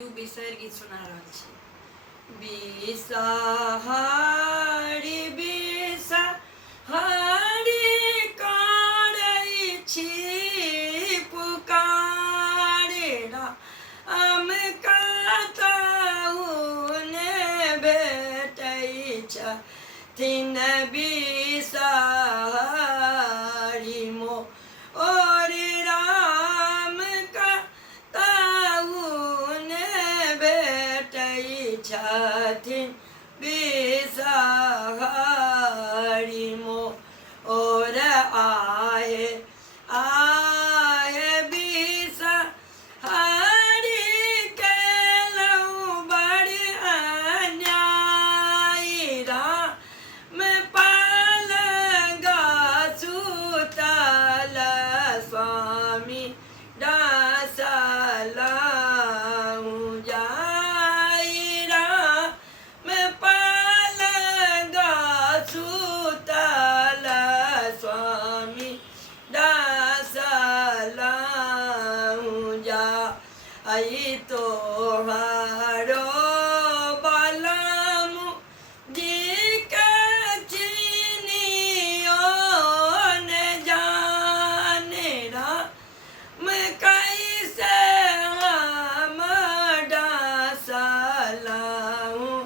विषय गीत सुना रहल छी। बिषहारी बिषहारी करै छी पुकारे राम कतहु ने भेटै छथिन बिषहारी मोर राम कतहु ने भेटै छथिन बिषहारी मोर आए आए बिषहारी केलहुँ बड़ अन्याय राम पलंगा सुतल स्वामी डसलहुँ जाय राम पलंगा सुतल स्वामी डसलहुँ जाय तोहरो बलमु जी के चिन्हियो ने जाने राम कैसे हम डसलहुँ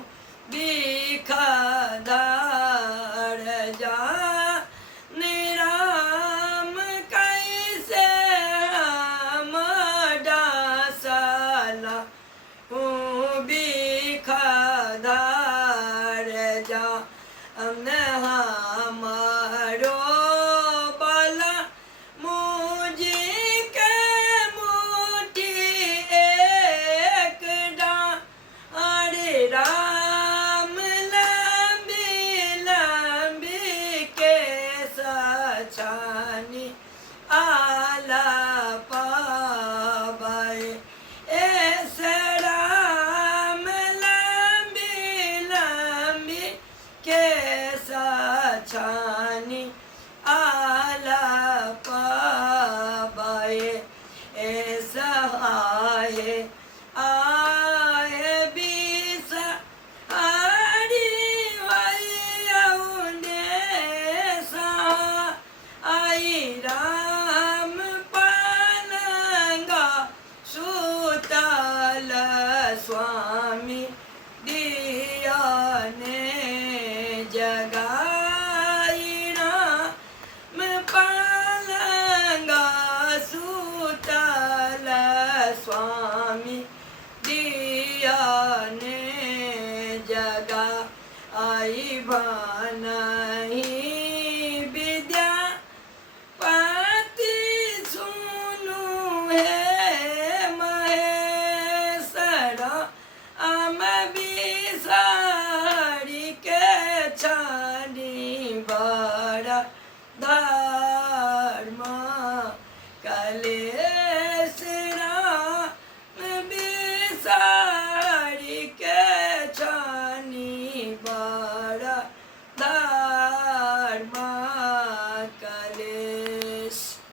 बिखधर जाने राम कैसे हम डसलहुँ बिखधर जाने हमरो बलमु जी के मुट्ठी एक डाँड़ राम लंबी लंबी केश छानी आला पाबै ऐसे राम लंबी लंबी केश छानी आला पाबै ऐसा आए आए बिषहारी वैयौने आई राम पलंगा सुतल स्वामी दियाने जगाई राम पलंगा सुतल स्वामी दियाने जगाई